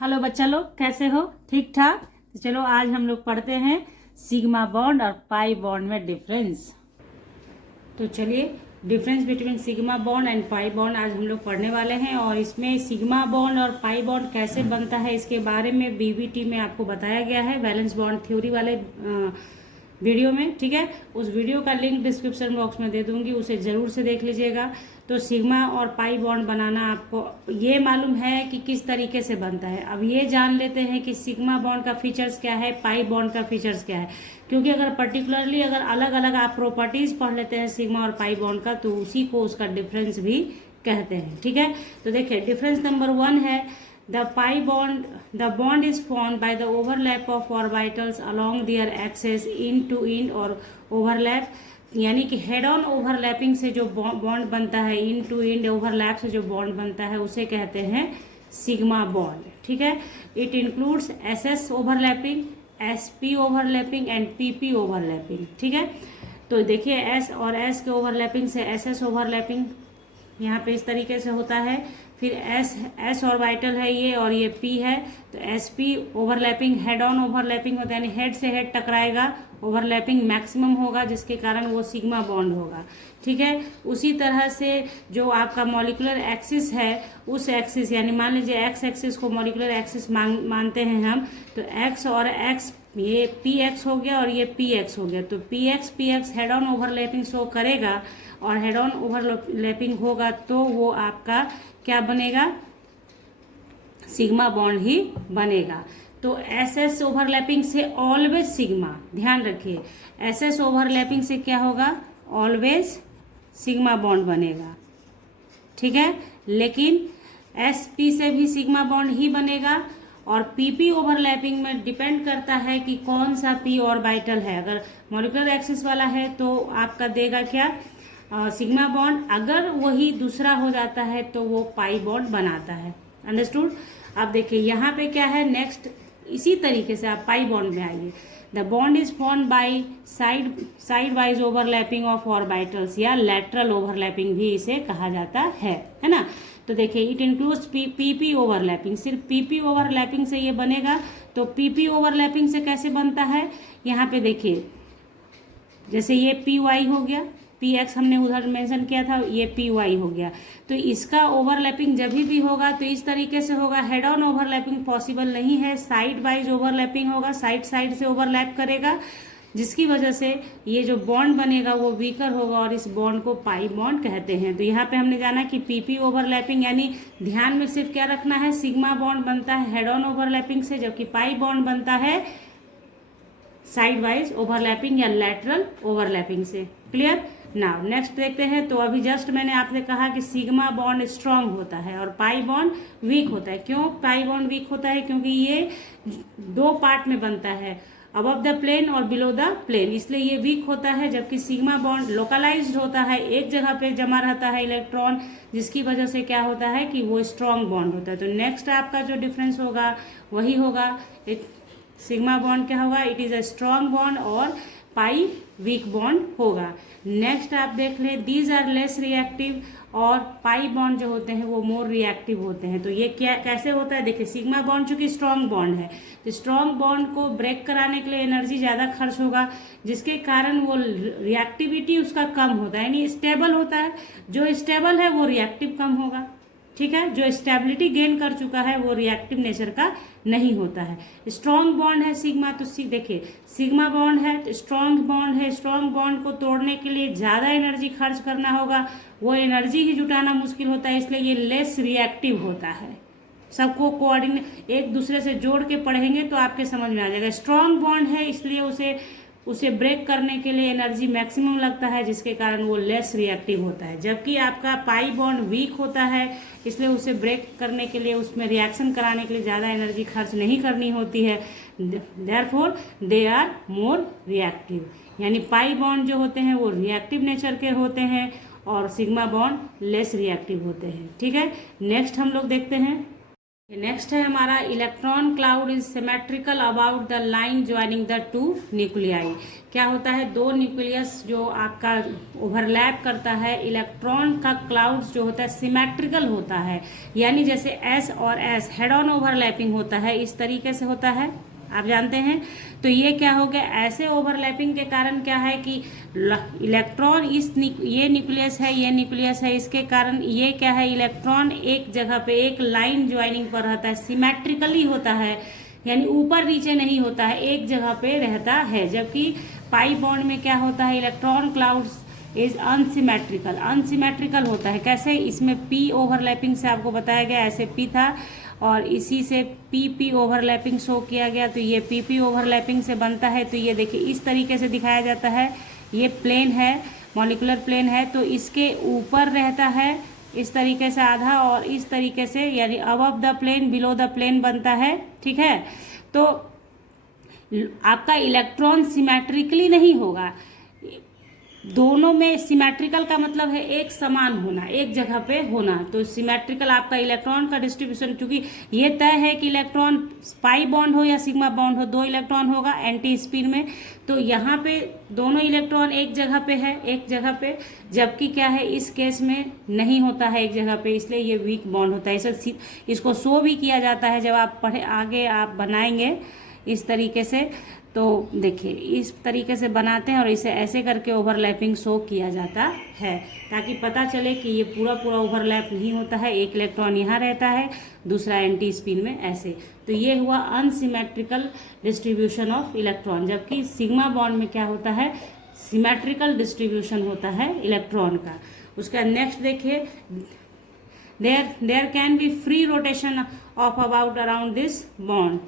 Hello बच्चा लोग, कैसे हो? ठीक ठाक। तो चलो आज हम लोग पढ़ते हैं सिग्मा बॉन्ड और पाई बॉन्ड में डिफरेंस। तो चलिए, difference between sigma bond and pi bond आज हम लोग पढ़ने वाले हैं। और इसमें सिग्मा बॉन्ड और पाई बॉन्ड कैसे बनता है इसके बारे में बीबीटी में आपको बताया गया है, वैलेंस बॉन्ड थ्योरी वाले वीडियो में। ठीक है, उस वीडियो का लिंक डिस्क्रिप्शन बॉक्स में दे दूंगी, उसे जरूर से देख लीजिएगा। तो सिग्मा और पाई बॉन्ड बनाना आपको ये मालूम है कि किस तरीके से बनता है। अब ये जान लेते हैं कि सिग्मा बॉन्ड का फीचर्स क्या है, पाई बॉन्ड का फीचर्स क्या है। क्योंकि अगर पर्टिकुलरली अगर अलग अलग आप प्रॉपर्टीज पढ़ लेते हैं सिग्मा और पाई बॉन्ड का, तो उसी को उसका डिफरेंस भी कहते हैं। ठीक है, तो देखिए डिफरेंस नंबर 1 है the the bond is formed by the overlap of orbitals along their axis end to end और overlap, यानी कि हेड ऑन ओवरलैपिंग से जो बॉन्ड बनता है, इन टू इंड ओवरलैप से जो बॉन्ड बनता है उसे कहते हैं सिग्मा बॉन्ड। ठीक है, it includes SS overlapping, SP overlapping and PP overlapping. ठीक है, तो देखिए एस और एस के ओवरलैपिंग से एसएस ओवरलैपिंग यहाँ पे इस तरीके से होता है। फिर एस ऑर्बिटल है ये, और ये पी है, तो S P overlapping head on overlapping होता है, यानी हेड से हेड टकराएगा, ओवरलैपिंग मैक्सिमम होगा, जिसके कारण वो सिग्मा बॉन्ड होगा। ठीक है, उसी तरह से जो आपका मॉलिक्यूलर एक्सिस है, उस एक्सिस यानी मान लीजिए एक्स एक्सिस को मॉलिक्यूलर एक्सिस मानते हैं हम, तो एक्स और एक्स, ये पी एक्स हो गया और ये पी एक्स हो गया। तो P x head on overlapping show करेगा, और हेड ऑन ओवरलैपिंग होगा तो वो आपका क्या बनेगा, सिग्मा बॉन्ड ही बनेगा। तो एस एस ओवरलैपिंग से ऑलवेज सिग्मा, ध्यान रखिए, एस एस ओवरलैपिंग से क्या होगा, ऑलवेज सिग्मा बॉन्ड बनेगा। ठीक है, लेकिन एस पी से भी सिग्मा बॉन्ड ही बनेगा। और पीपी ओवरलैपिंग में डिपेंड करता है कि कौन सा पी ऑर्बिटल है। अगर मॉलिक्यूलर एक्सिस वाला है तो आपका देगा क्या, सिग्मा बॉन्ड। अगर वही दूसरा हो जाता है तो वो पाई बॉन्ड बनाता है। अंडरस्टूड। अब देखिए यहाँ पे क्या है, नेक्स्ट इसी तरीके से आप पाई बॉन्ड में आइए। The bond is formed by side wise overlapping of orbitals, या लैटरल ओवरलैपिंग भी इसे कहा जाता है ना। तो देखिए इट इंक्लूड्स पीपी ओवरलैपिंग, सिर्फ पीपी ओवरलैपिंग से ये बनेगा। तो पीपी ओवरलैपिंग से कैसे बनता है, यहाँ पे देखिए, जैसे ये पी वाई हो गया, पी एक्स हमने उधर मेंशन किया था, ये पी वाई हो गया। तो इसका ओवरलैपिंग जब भी होगा तो इस तरीके से होगा, हेड ऑन ओवरलैपिंग पॉसिबल नहीं है, साइड वाइज ओवरलैपिंग होगा, साइड से ओवरलैप करेगा, जिसकी वजह से ये जो बॉन्ड बनेगा वो वीकर होगा, और इस बॉन्ड को पाई बॉन्ड कहते हैं। तो यहाँ पे हमने जाना कि पीपी ओवरलैपिंग, यानी ध्यान में सिर्फ क्या रखना है, सिग्मा बॉन्ड बनता है हेड ऑन ओवरलैपिंग से, जबकि पाई बॉन्ड बनता है साइड वाइज ओवरलैपिंग या लैटरल ओवरलैपिंग से। क्लियर। नाउ नेक्स्ट देखते हैं। तो अभी जस्ट मैंने आपसे कहा कि सिग्मा बॉन्ड स्ट्रांग होता है और पाई बॉन्ड वीक होता है। क्यों पाई बॉन्ड वीक होता है, क्योंकि ये दो पार्ट में बनता है, अबव द प्लेन और बिलो द प्लेन, इसलिए ये वीक होता है। जबकि सिग्मा बॉन्ड लोकलाइज्ड होता है, एक जगह पे जमा रहता है इलेक्ट्रॉन, जिसकी वजह से क्या होता है कि वो स्ट्रांग बॉन्ड होता है। तो नेक्स्ट आपका जो डिफरेंस होगा वही होगा, सिग्मा बॉन्ड क्या होगा, it is a strong bond, और पाई वीक बॉन्ड होगा। नेक्स्ट आप देख लें, दीज आर लेस रिएक्टिव, और पाई बॉन्ड जो होते हैं वो मोर रिएक्टिव होते हैं। तो ये क्या कैसे होता है, देखिए सिग्मा बॉन्ड चूंकि स्ट्रांग बॉन्ड है, तो स्ट्रांग बॉन्ड को ब्रेक कराने के लिए एनर्जी ज़्यादा खर्च होगा, जिसके कारण वो रिएक्टिविटी उसका कम होता है, यानी स्टेबल होता है। जो स्टेबल है वो रिएक्टिव कम होगा। ठीक है, जो स्टेबिलिटी गेन कर चुका है वो रिएक्टिव नेचर का नहीं होता है। स्ट्रॉन्ग बॉन्ड है सिग्मा, तो देखिए सिग्मा बॉन्ड है तो स्ट्रॉन्ग बॉन्ड है, स्ट्रॉन्ग बॉन्ड को तोड़ने के लिए ज़्यादा एनर्जी खर्च करना होगा, वो एनर्जी ही जुटाना मुश्किल होता है, इसलिए ये लेस रिएक्टिव होता है। सबको कोऑर्डिनेट एक दूसरे से जोड़ के पढ़ेंगे तो आपके समझ में आ जाएगा। स्ट्रॉन्ग बॉन्ड है इसलिए उसे ब्रेक करने के लिए एनर्जी मैक्सिमम लगता है, जिसके कारण वो लेस रिएक्टिव होता है। जबकि आपका पाई बॉन्ड वीक होता है, इसलिए उसे ब्रेक करने के लिए, उसमें रिएक्शन कराने के लिए ज़्यादा एनर्जी खर्च नहीं करनी होती है। Therefore they are more reactive, यानी पाई बॉन्ड जो होते हैं वो रिएक्टिव नेचर के होते हैं, और सिग्मा बॉन्ड लेस रिएक्टिव होते हैं। ठीक है, नेक्स्ट हम लोग देखते हैं। नेक्स्ट है हमारा electron cloud is symmetrical about the line joining the two nuclei. क्या होता है, दो न्यूक्लियस जो आपका ओवरलैप करता है, इलेक्ट्रॉन का क्लाउड्स जो होता है सिमेट्रिकल होता है, यानी जैसे S और S हेड ऑन ओवरलैपिंग होता है, इस तरीके से होता है, आप जानते हैं। तो ये क्या हो गया, ऐसे ओवरलैपिंग के कारण क्या है कि इलेक्ट्रॉन ये न्यूक्लियस है, ये न्यूक्लियस है, इसके कारण ये क्या है, इलेक्ट्रॉन एक जगह पे एक लाइन ज्वाइनिंग पर रहता है, सिमेट्रिकली होता है, यानी ऊपर नीचे नहीं होता है, एक जगह पे रहता है। जबकि पाई बॉन्ड में क्या होता है, इलेक्ट्रॉन क्लाउड्स इज अनसिमेट्रिकल होता है। कैसे, इसमें पी ओवरलैपिंग से आपको बताया गया, ऐसे पी था और इसी से पी ओवरलैपिंग शो किया गया, तो ये पी ओवरलैपिंग से बनता है। तो ये देखिए इस तरीके से दिखाया जाता है, ये प्लेन है, मॉलिकुलर प्लेन है, तो इसके ऊपर रहता है इस तरीके से आधा, और इस तरीके से यानी above the plane below the plane बनता है, ठीक है। तो आपका इलेक्ट्रॉन सिमेट्रिकली नहीं होगा, दोनों में सिमेट्रिकल का मतलब है एक समान होना, एक जगह पे होना। तो सिमेट्रिकल आपका इलेक्ट्रॉन का डिस्ट्रीब्यूशन, चूंकि ये तय है कि इलेक्ट्रॉन पाई बॉन्ड हो या सिग्मा बॉन्ड हो, दो इलेक्ट्रॉन होगा एंटी स्पिन में, तो यहाँ पे दोनों इलेक्ट्रॉन एक जगह पे है, एक जगह पे, जबकि क्या है इस केस में नहीं होता है एक जगह पे, इसलिए ये वीक बॉन्ड होता है। इसको शो भी किया जाता है, जब आप पढ़े आगे आप बनाएंगे इस तरीके से, तो देखिए इस तरीके से बनाते हैं और इसे ऐसे करके ओवरलैपिंग शो किया जाता है, ताकि पता चले कि ये पूरा पूरा ओवरलैप नहीं होता है, एक इलेक्ट्रॉन यहाँ रहता है, दूसरा एंटी स्पिन में ऐसे। तो ये हुआ अनसिमेट्रिकल डिस्ट्रीब्यूशन ऑफ इलेक्ट्रॉन। जबकि सिग्मा बॉन्ड में क्या होता है, सिमेट्रिकल डिस्ट्रीब्यूशन होता है इलेक्ट्रॉन का। उसका नेक्स्ट देखिए, there can be free rotation of about around this bond.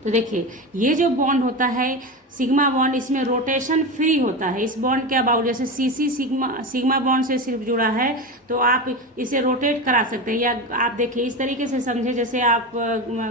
तो देखिए ये जो बॉन्ड होता है सिग्मा बॉन्ड, इसमें रोटेशन फ्री होता है। इस बॉन्ड के अबाउट, जैसे सीसी सिग्मा बॉन्ड से सिर्फ जुड़ा है, तो आप इसे रोटेट करा सकते हैं। या आप देखिए इस तरीके से समझे, जैसे आप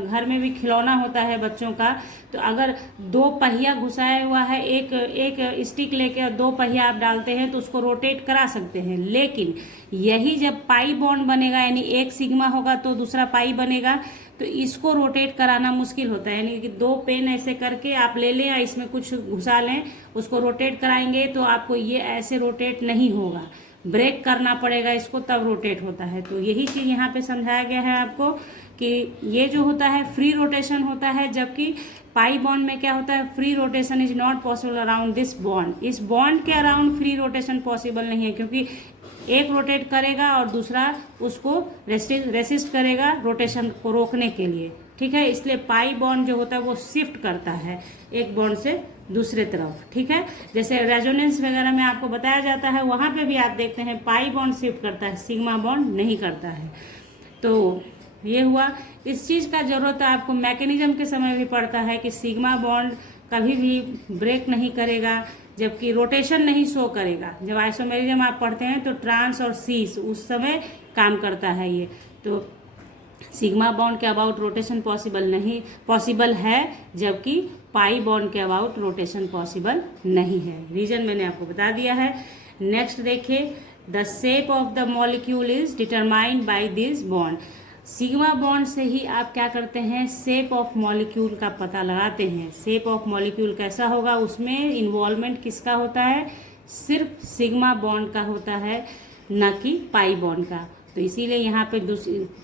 घर में भी खिलौना होता है बच्चों का, तो अगर दो पहिया घुसाया हुआ है, एक स्टिक लेके और दो पहिया आप डालते हैं, तो उसको रोटेट करा सकते हैं। लेकिन यही जब पाई बॉन्ड बनेगा, यानी एक सिग्मा होगा तो दूसरा पाई बनेगा, तो इसको रोटेट कराना मुश्किल होता है। यानी कि दो पेन ऐसे करके आप ले लें या इसमें कुछ घुसा लें, उसको रोटेट कराएंगे तो आपको ये ऐसे रोटेट नहीं होगा, ब्रेक करना पड़ेगा इसको, तब रोटेट होता है। तो यही चीज़ यहाँ पे समझाया गया है आपको कि ये जो होता है फ्री रोटेशन होता है, जबकि पाई बॉन्ड में क्या होता है, free rotation is not possible around this bond. इस बॉन्ड के अराउंड फ्री रोटेशन पॉसिबल नहीं है, क्योंकि एक रोटेट करेगा और दूसरा उसको रेसिस्ट करेगा रोटेशन को रोकने के लिए, ठीक है। इसलिए पाई बॉन्ड जो होता है वो शिफ्ट करता है एक बॉन्ड से दूसरे तरफ, ठीक है। जैसे रेजोनेंस वगैरह में आपको बताया जाता है, वहां पे भी आप देखते हैं पाई बॉन्ड शिफ्ट करता है, सिग्मा बॉन्ड नहीं करता है। तो ये हुआ, इस चीज़ का जरूरत है आपको मैकेनिज्म के समय भी पड़ता है कि सिग्मा बॉन्ड कभी भी ब्रेक नहीं करेगा, जबकि रोटेशन नहीं शो करेगा। जब आइसोमेरिज्म आप पढ़ते हैं तो ट्रांस और सीस उस समय काम करता है ये। तो सिग्मा बॉन्ड के अबाउट रोटेशन पॉसिबल है, जबकि पाई बॉन्ड के अबाउट रोटेशन पॉसिबल नहीं है। रीजन मैंने आपको बता दिया है। नेक्स्ट देखिए, the shape of the molecule is determined by this bond. Sigma bond से ही आप क्या करते हैं, शेप ऑफ मॉलिक्यूल का पता लगाते हैं। शेप ऑफ मॉलिक्यूल कैसा होगा, उसमें इन्वॉल्वमेंट किसका होता है, सिर्फ सिग्मा बॉन्ड का होता है, न कि पाई बॉन्ड का। तो इसीलिए यहाँ पे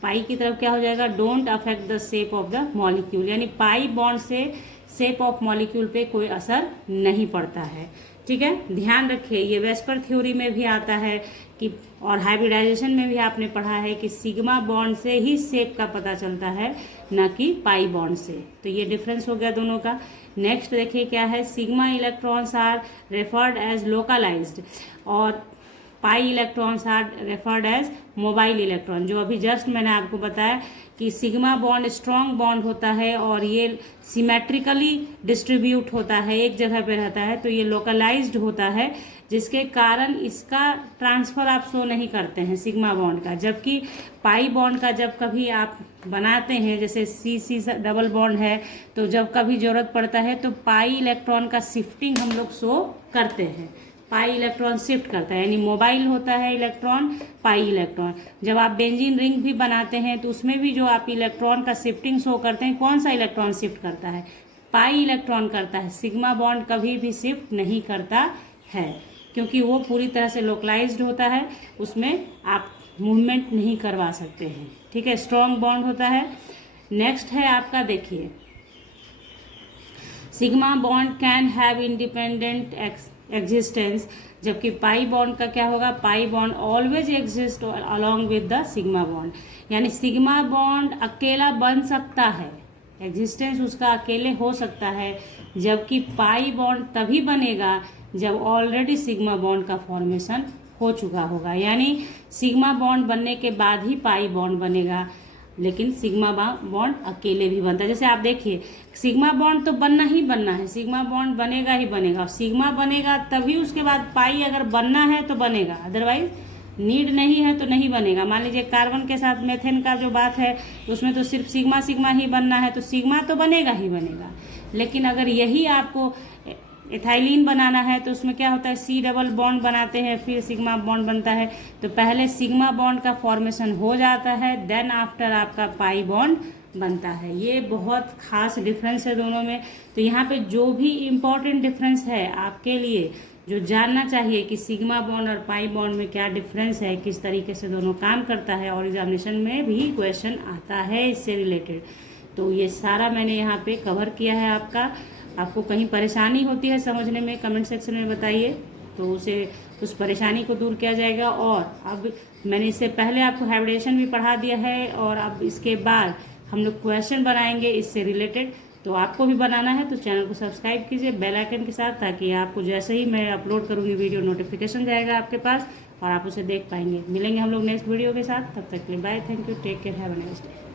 पाई की तरफ क्या हो जाएगा, don't affect the shape of the molecule, यानी पाई बॉन्ड से शेप ऑफ मॉलिक्यूल पे कोई असर नहीं पड़ता है, ठीक है। ध्यान रखिए, ये वेस्पर थ्योरी में भी आता है कि, और हाइब्रिडाइजेशन में भी आपने पढ़ा है कि सिग्मा बॉन्ड से ही शेप का पता चलता है, न कि पाई बॉन्ड से। तो ये डिफरेंस हो गया दोनों का। नेक्स्ट देखिए क्या है, sigma electrons are referred as localised और pi electrons are referred as mobile electron. जो अभी जस्ट मैंने आपको बताया कि सिग्मा बॉन्ड स्ट्रॉन्ग बॉन्ड होता है और ये सिमेट्रिकली डिस्ट्रीब्यूट होता है, एक जगह पे रहता है, तो ये लोकलाइज्ड होता है, जिसके कारण इसका ट्रांसफर आप शो नहीं करते हैं सिग्मा बॉन्ड का। जबकि पाई बॉन्ड का जब कभी आप बनाते हैं, जैसे सी डबल बॉन्ड है, तो जब कभी जरूरत पड़ता है तो पाई इलेक्ट्रॉन का शिफ्टिंग हम लोग शो करते हैं। पाई इलेक्ट्रॉन शिफ्ट करता है, यानी मोबाइल होता है इलेक्ट्रॉन, पाई इलेक्ट्रॉन। जब आप बेंजीन रिंग भी बनाते हैं तो उसमें भी जो आप इलेक्ट्रॉन का शिफ्टिंग शो करते हैं, कौन सा इलेक्ट्रॉन शिफ्ट करता है? पाई इलेक्ट्रॉन करता है। सिग्मा बॉन्ड कभी भी शिफ्ट नहीं करता है, क्योंकि वो पूरी तरह से लोकलाइज्ड होता है, उसमें आप मूवमेंट नहीं करवा सकते हैं। ठीक है, स्ट्रॉन्ग बॉन्ड होता है। नेक्स्ट है आपका, देखिए, sigma bond can have independent existence, जबकि पाई बॉन्ड का क्या होगा? Pi bond always exist along with the sigma bond, यानी सिग्मा बॉन्ड अकेला बन सकता है, एग्जिस्टेंस उसका अकेले हो सकता है, जबकि पाई बॉन्ड तभी बनेगा जब ऑलरेडी सिग्मा बॉन्ड का फॉर्मेशन हो चुका होगा, यानी सिग्मा बॉन्ड बनने के बाद ही पाई बॉन्ड बनेगा, लेकिन सिग्मा बॉन्ड अकेले भी बनता है। जैसे आप देखिए, सिग्मा बॉन्ड तो बनना ही बनना है, सिग्मा बॉन्ड बनेगा ही बनेगा, और सिग्मा बनेगा तभी उसके बाद पाई अगर बनना है तो बनेगा, अदरवाइज नीड नहीं है तो नहीं बनेगा। मान लीजिए कार्बन के साथ मेथेन का जो बात है, उसमें तो सिर्फ सिग्मा सिग्मा ही बनना है, तो सिग्मा तो बनेगा ही बनेगा। लेकिन अगर यही आपको एथाइलिन बनाना है तो उसमें क्या होता है? सी डबल बॉन्ड बनाते हैं, फिर सिग्मा बॉन्ड बनता है, तो पहले सिग्मा बॉन्ड का फॉर्मेशन हो जाता है, देन आफ्टर आपका पाई बॉन्ड बनता है। ये बहुत खास डिफरेंस है दोनों में। तो यहाँ पे जो भी इम्पोर्टेंट डिफरेंस है आपके लिए, जो जानना चाहिए कि सिग्मा बॉन्ड और पाई बॉन्ड में क्या डिफरेंस है, किस तरीके से दोनों काम करता है, और एग्जामिनेशन में भी क्वेश्चन आता है इससे रिलेटेड, तो ये सारा मैंने यहाँ पे कवर किया है आपका। आपको कहीं परेशानी होती है समझने में, कमेंट सेक्शन में बताइए, तो उस परेशानी को दूर किया जाएगा। और अब मैंने इससे पहले आपको हाइब्रिडेशन भी पढ़ा दिया है, और अब इसके बाद हम लोग क्वेश्चन बनाएंगे इससे रिलेटेड, तो आपको भी बनाना है तो चैनल को सब्सक्राइब कीजिए बेल आइकन के साथ, ताकि आपको जैसे ही मैं अपलोड करूँगी वीडियो नोटिफिकेशन जाएगा आपके पास और आप उसे देख पाएंगे। मिलेंगे हम लोग नेक्स्ट वीडियो के साथ, तब तक के लिए bye, thank you, take care, have a nice day.